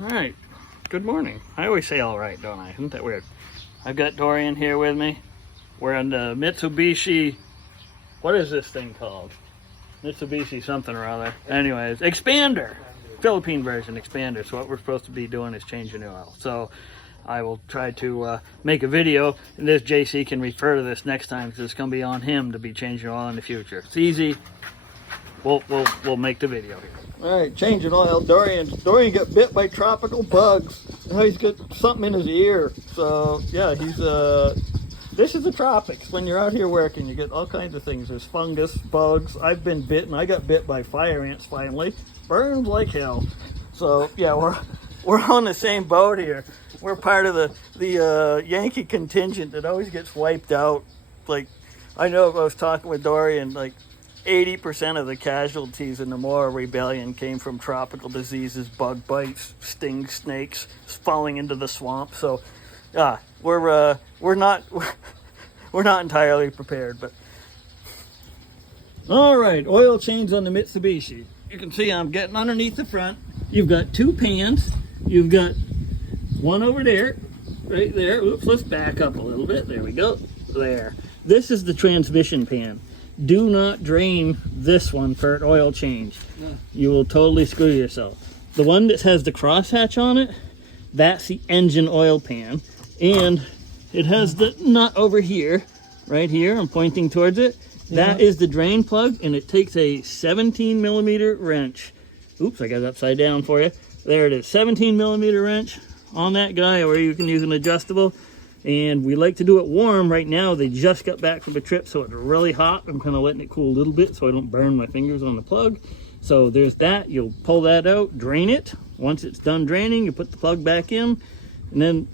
All right, good morning. I always say all right, don't I? Isn't that weird? I've got Dorian here with me. We're on the Mitsubishi, what is this thing called? Mitsubishi something or other. Anyways, xpander, Philippine version xpander. So what we're supposed to be doing is changing the oil. So I will try to make a video, and this JC can refer to this next time because it's going to be on him to be changing oil in the future. It's easy. We'll make the video here. All right, changing oil. Dorian got bit by tropical bugs. Now he's got something in his ear. So yeah, he's this is the tropics. When you're out here working, you get all kinds of things. There's fungus, bugs. I've been bitten. I got bit by fire ants finally. Burns like hell. So yeah, we're on the same boat here. We're part of the Yankee contingent that always gets wiped out. Like, I know I was talking with Dorian, like 80% of the casualties in the Moa Rebellion came from tropical diseases, bug bites, sting snakes, falling into the swamp. So, yeah, we're not entirely prepared. But all right, oil change on the Mitsubishi. You can see I'm getting underneath the front. You've got two pans. You've got one over there, right there. Oops, let's back up a little bit. There we go. There. This is the transmission pan. Do not drain this one for an oil change. No. You will totally screw yourself. The one that has the crosshatch on it, that's the engine oil pan. And it has the nut over here, right here. I'm pointing towards it. Yeah. That is the drain plug, and it takes a 17mm wrench. Oops, I got it upside down for you. There it is, 17mm wrench on that guy, or you can use an adjustable. And we like to do it warm. Right now they just got back from a trip, so it's really hot. I'm kind of letting it cool a little bit so I don't burn my fingers on the plug. So there's that. You'll pull that out, drain it. Once it's done draining, you put the plug back in, and then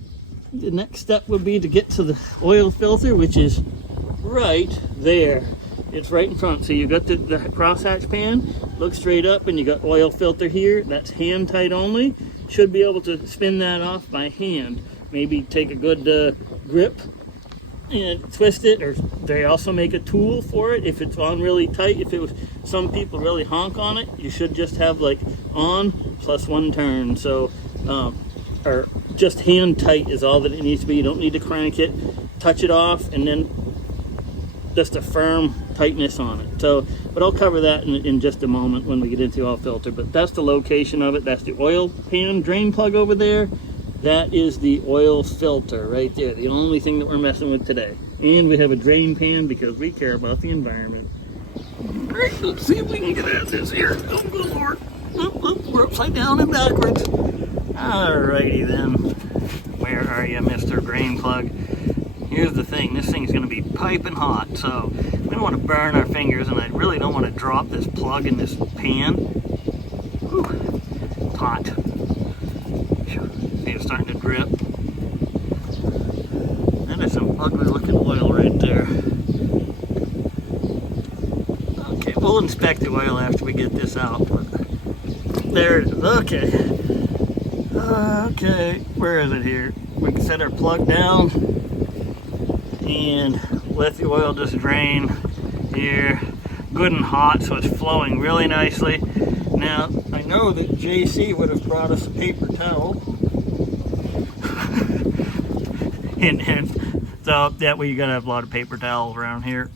the next step would be to get to the oil filter, which is right there. It's right in front. So you got the crosshatch pan, look straight up, and you got oil filter here. That's hand tight only. Should be able to spin that off by hand. Maybe take a good grip and twist it, or they also make a tool for it if it's on really tight. If it was, some people really honk on it, you should just have like on plus one turn. So or just hand tight is all that it needs to be. You don't need to crank it, touch it off, and then just a firm tightness on it. So, but I'll cover that in just a moment when we get into the oil filter. But that's the location of it. That's the oil pan drain plug over there. That is the oil filter right there, the only thing that we're messing with today. And we have a drain pan because we care about the environment. All right, let's see if we can get at this here. Oh, good Lord. We're upside down and backwards. All righty then. Where are you, Mr. Drain Plug? Here's the thing. This thing's going to be piping hot, so we don't want to burn our fingers, and I really don't want to drop this plug in this pan. Whew. It's hot. See, it's starting to drip. That is some ugly looking oil right there. Okay, we'll inspect the oil after we get this out. But there it is. Okay. Okay, where is it here? We can set our plug down and let the oil just drain here. Good and hot, so it's flowing really nicely. Now, I know that JC would have brought us a paper towel. and so that way you gotta have a lot of paper towels around here.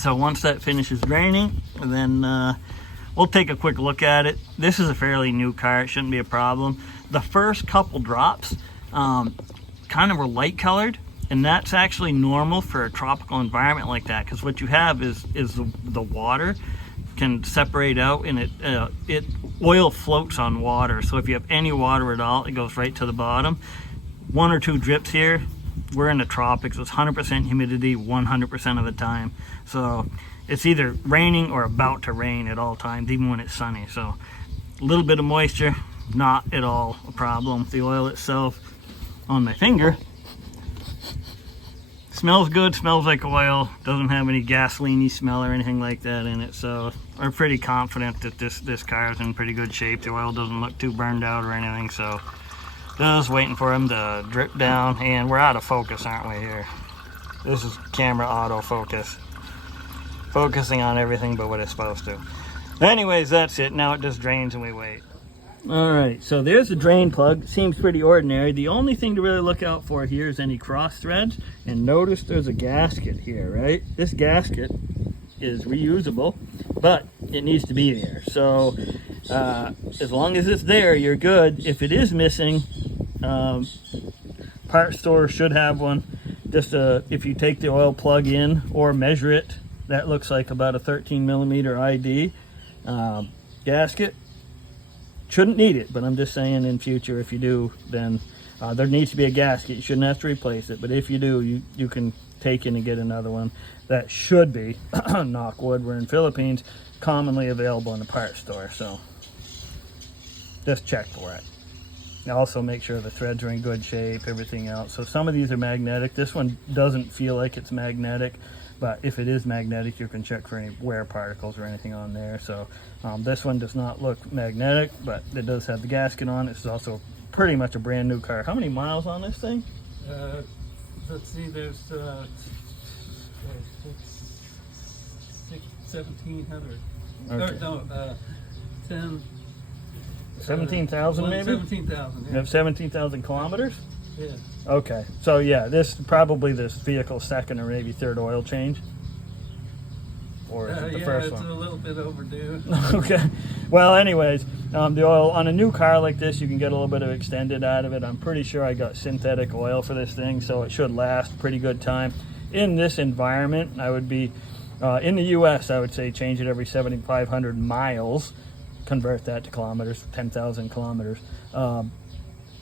So once that finishes draining, then we'll take a quick look at it. This is a fairly new car, it shouldn't be a problem. The first couple drops kind of were light colored, and that's actually normal for a tropical environment like that, because what you have is the water can separate out, and it oil floats on water. So if you have any water at all, it goes right to the bottom. One or two drips here. We're in the tropics. It's 100% humidity 100% of the time. So it's either raining or about to rain at all times, even when it's sunny. So a little bit of moisture, not at all a problem. The oil itself on my finger smells good, smells like oil, doesn't have any gasoline-y smell or anything like that in it. So we're pretty confident that this car is in pretty good shape. The oil doesn't look too burned out or anything. So just waiting for him to drip down, and we're out of focus, aren't we here? This is camera autofocus, focusing on everything but what it's supposed to. Anyways, that's it. Now it just drains and we wait. All right, so there's the drain plug. Seems pretty ordinary. The only thing to really look out for here is any cross threads. And notice there's a gasket here, right? This gasket is reusable, but it needs to be there. So as long as it's there, you're good. If it is missing, part store should have one. Just if you take the oil plug in or measure it, that looks like about a 13 millimeter ID gasket. Shouldn't need it, but I'm just saying in future, if you do, then there needs to be a gasket. You shouldn't have to replace it, but if you do, you can take in and get another one. That should be, knock wood, we're in Philippines, commonly available in the parts store, so just check for it. Also make sure the threads are in good shape, everything else. So some of these are magnetic. This one doesn't feel like it's magnetic, but if it is magnetic, you can check for any wear particles or anything on there. So this one does not look magnetic, but it does have the gasket on. It's also pretty much a brand new car. How many miles on this thing? Let's see, there's 1,700. Okay. Or, no, 17,000 maybe? 17,000, You yeah. have 17,000 kilometers? Yeah. Okay, so yeah, this vehicle's second or maybe third oil change? Or is it the Yeah, first it's one? a little bit overdue. Okay, well anyways, the oil on a new car like this, you can get a little bit of extended out of it. I'm pretty sure I got synthetic oil for this thing, so it should last pretty good time. In this environment, I would be, in the US, I would say change it every 7,500 miles, convert that to kilometers, 10,000 kilometers.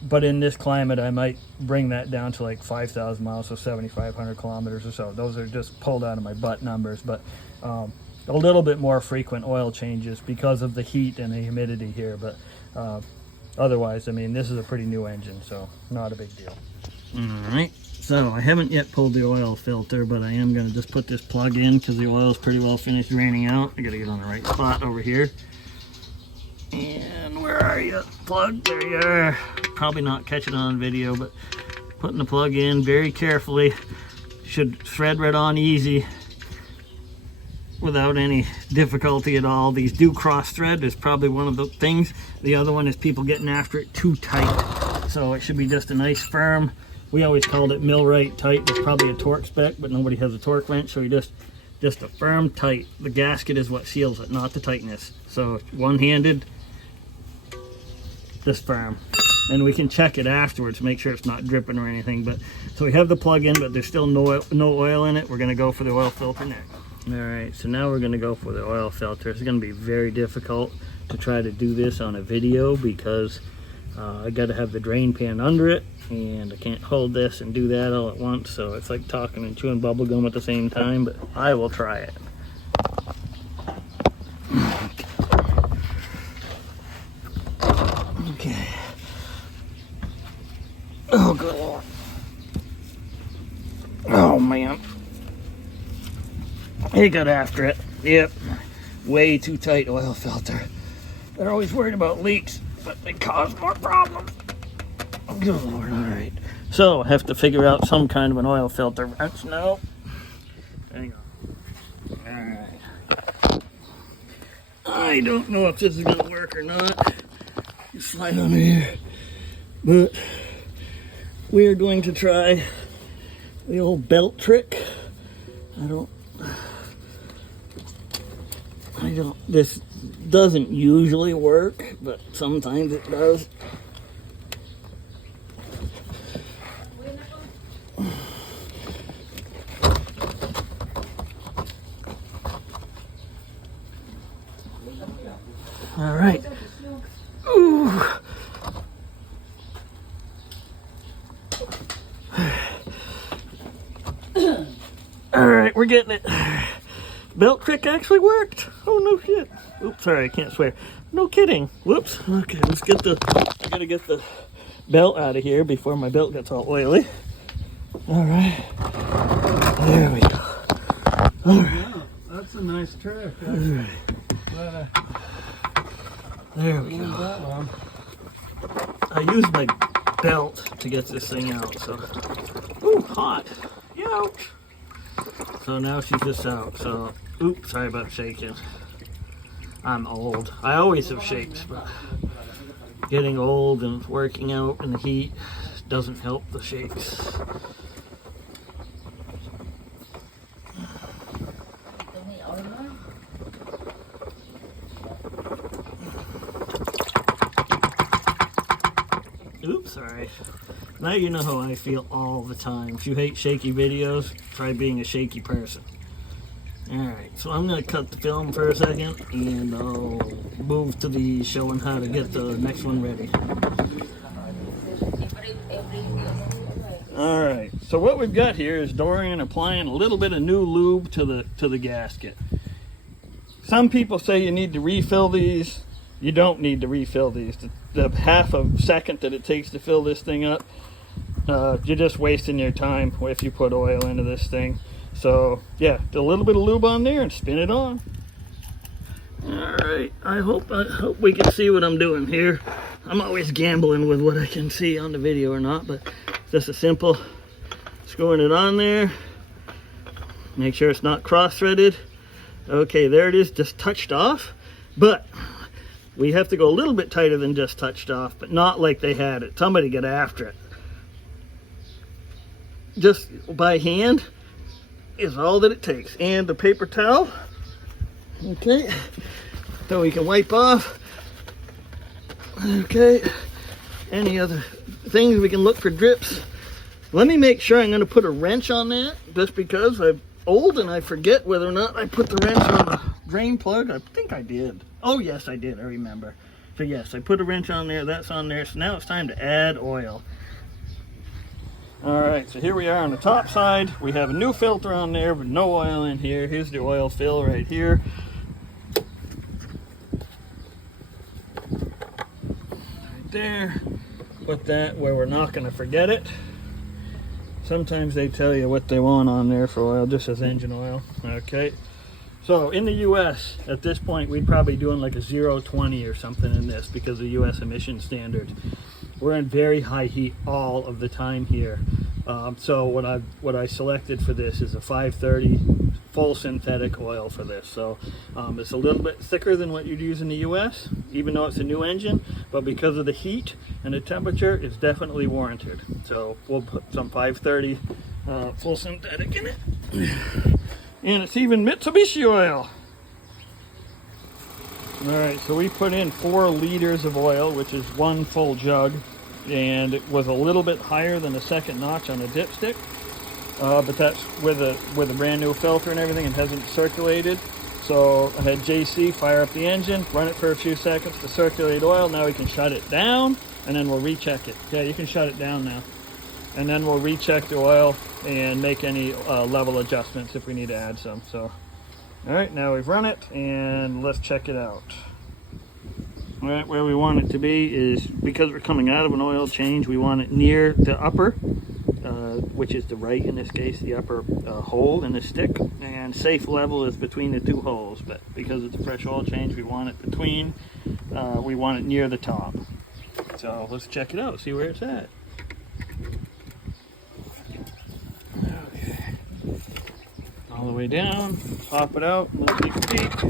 But in this climate, I might bring that down to like 5,000 miles, so 7,500 kilometers or so. Those are just pulled out of my butt numbers, but a little bit more frequent oil changes because of the heat and the humidity here. But otherwise, I mean, this is a pretty new engine, so not a big deal. All right, so I haven't yet pulled the oil filter, but I am gonna just put this plug in because the oil's pretty well finished draining out. I gotta get on the right spot over here. And where are you, plug? There you are. Probably not catching on video, but putting the plug in very carefully. Should thread right on easy without any difficulty at all. These do cross thread is probably one of the things. The other one is people getting after it too tight. So it should be just a nice firm. We always called it millwright tight. It's probably a torque spec, but nobody has a torque wrench, so you just a firm tight. The gasket is what seals it, not the tightness. So one-handed, this firm, and we can check it afterwards, make sure it's not dripping or anything. But so we have the plug in, but there's still no oil in it. We're going to go for the oil filter next. All right, so now we're going to go for the oil filter. It's going to be very difficult to try to do this on a video because I got to have the drain pan under it, and I can't hold this and do that all at once. So it's like talking and chewing bubble gum at the same time, but I will try it. Okay. Oh, good Lord. Oh, man. He got after it. Yep. Way too tight oil filter. They're always worried about leaks, but they cause more problems. Oh, good Lord. All right. So I have to figure out some kind of an oil filter wrench now. Hang on. All right. I don't know if this is going to work or not. Slide under here, but we are going to try the old belt trick. This doesn't usually work, but sometimes it does. All right. Ooh. All right, we're getting it. Belt trick actually worked. Oh, no shit. Oops, sorry, I can't swear. No kidding. Whoops. Okay, let's get I gotta get the belt out of here before my belt gets all oily. All right. There we go. All right. Yeah, that's a nice trick. All right. There we go. That one. I used my belt to get this thing out, so. Ooh, hot. Ouch. So now she's just out, so. Oops, sorry about shaking. I'm old. I always have shakes, but getting old and working out in the heat doesn't help the shakes. Oops, alright. Now you know how I feel all the time. If you hate shaky videos, try being a shaky person. Alright, so I'm going to cut the film for a second and I'll move to the showing how to get the next one ready. Alright, so what we've got here is Dorian applying a little bit of new lube to the gasket. Some people say you need to refill these. You don't need to refill these. The half a second that it takes to fill this thing up, you're just wasting your time if you put oil into this thing. So yeah, a little bit of lube on there and spin it on. All right, I hope we can see what I'm doing here. I'm always gambling with what I can see on the video or not, but just a simple screwing it on there. Make sure it's not cross-threaded. Okay, there it is, just touched off, but we have to go a little bit tighter than just touched off, but not like they had it. Somebody get after it. Just by hand is all that it takes. And the paper towel, okay, so we can wipe off. Okay, any other things we can look for drips. Let me make sure I'm going to put a wrench on that, just because I'm old and I forget whether or not I put the wrench on the drain plug. I think I did. Oh yes, I did, I remember. So yes, I put a wrench on there, that's on there. So now it's time to add oil. All right, so here we are on the top side. We have a new filter on there with no oil in here. Here's the oil fill right here. Right there. Put that where we're not going to forget it. Sometimes they tell you what they want on there for oil, just as engine oil. Okay. So in the US, at this point, we'd probably doing like a 0.20 or something in this because of the US emission standard. We're in very high heat all of the time here. So what I selected for this is a 530 full synthetic oil for this. So it's a little bit thicker than what you'd use in the US, even though it's a new engine, but because of the heat and the temperature, it's definitely warranted. So we'll put some 530 full synthetic in it. And it's even Mitsubishi oil. All right, so we put in 4 liters of oil, which is 1 full jug, and it was a little bit higher than the second notch on the dipstick, but that's with a brand new filter and everything, and hasn't circulated. So I had JC fire up the engine, run it for a few seconds to circulate oil. Now we can shut it down, and then we'll recheck it. Yeah, you can shut it down now. And then we'll recheck the oil and make any level adjustments if we need to add some. So, all right, now we've run it and let's check it out. All right, where we want it to be is, because we're coming out of an oil change, we want it near the upper, which is the right in this case, the upper hole in the stick, and safe level is between the 2 holes, but because it's a fresh oil change, we want it between, we want it near the top. So let's check it out, see where it's at. All the way down, pop it out, let's take a peek.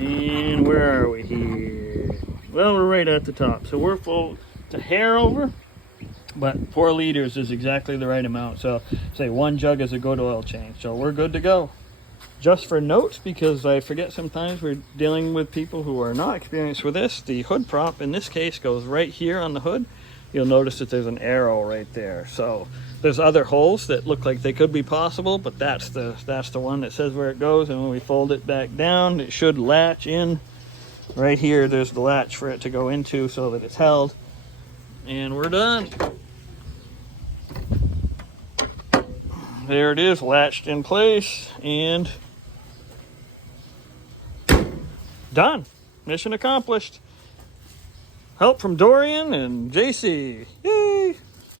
And where are we here? Well, we're right at the top. So we're full, it's a hair over, but 4 liters is exactly the right amount. So say 1 jug is a good oil change. So we're good to go. Just for notes, because I forget sometimes we're dealing with people who are not experienced with this, the hood prop in this case goes right here on the hood. You'll notice that there's an arrow right there. So there's other holes that look like they could be possible, but that's the one that says where it goes. And when we fold it back down, it should latch in. Right here, there's the latch for it to go into so that it's held. And we're done. There it is, latched in place and done. Mission accomplished. Help from Dorian and JC. Yay!